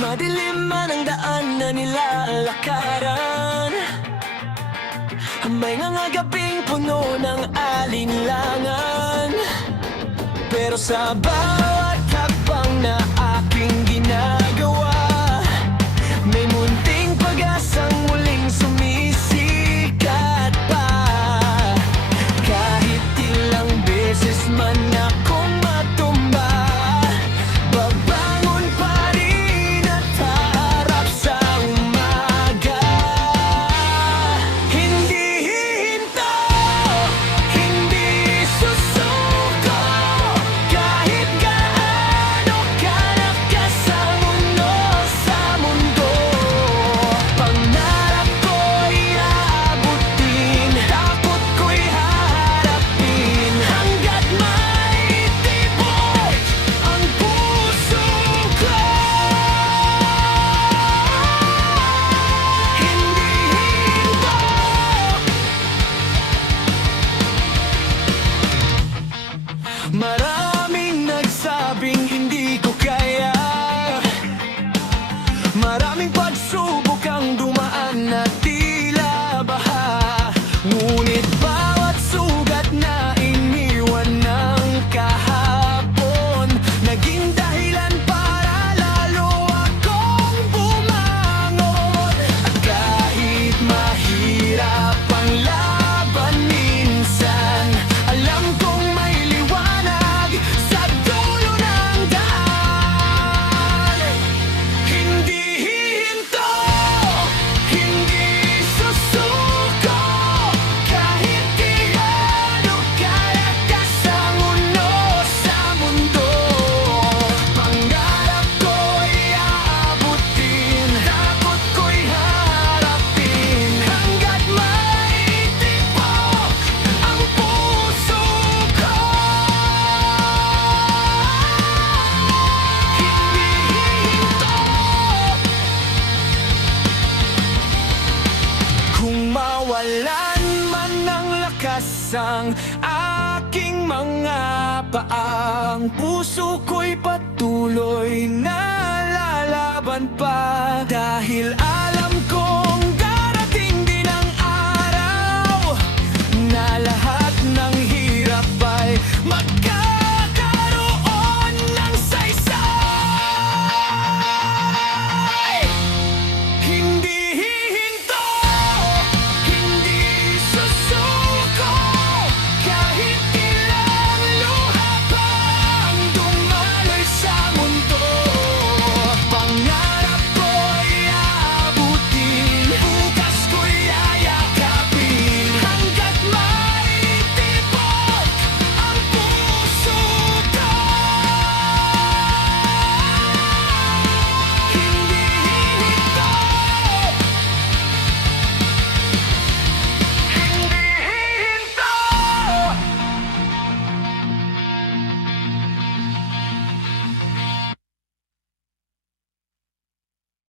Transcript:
Madilim man ang daan na nilalakaran, may mga gabing puno ng alinlangan. Pero sa bawat hakbang na aking ginagawa, may munting pag-asang muling sumisikat pa. Kahit ilang beses man akong matumba, babangon pa rin at haharap sa umaga. Hindi hihinto, hindi susuko, kahit gaano kalakas ang unos sa mundo. Pangarap ko'y aabutin, takot ko'y haharapin, hanggat may tibok ang puso ko. Hindi hinto. Maraming nagsabing hindi ko kaya, maraming pagsubok ang dumaan na tila baha. Ngunit bawat sugat na iniwan ng kahapon, naging dahilan para lalo akong bumangon. At kahit mahirap ang laban minsan, alam kong may liwanag sa dulo ng daan. Hindi hihinto, hindi susuko, kahit gaano kalakas ang unos sa mundo. Pangarap ko'y aabutin, takot ko'y haharapin, hanggat may tibok ang puso ko. Hindi hihinto. Kung mawalan man ng lakas ang aking mga paa, ang puso ko'y patuloy na lalaban pa, dahil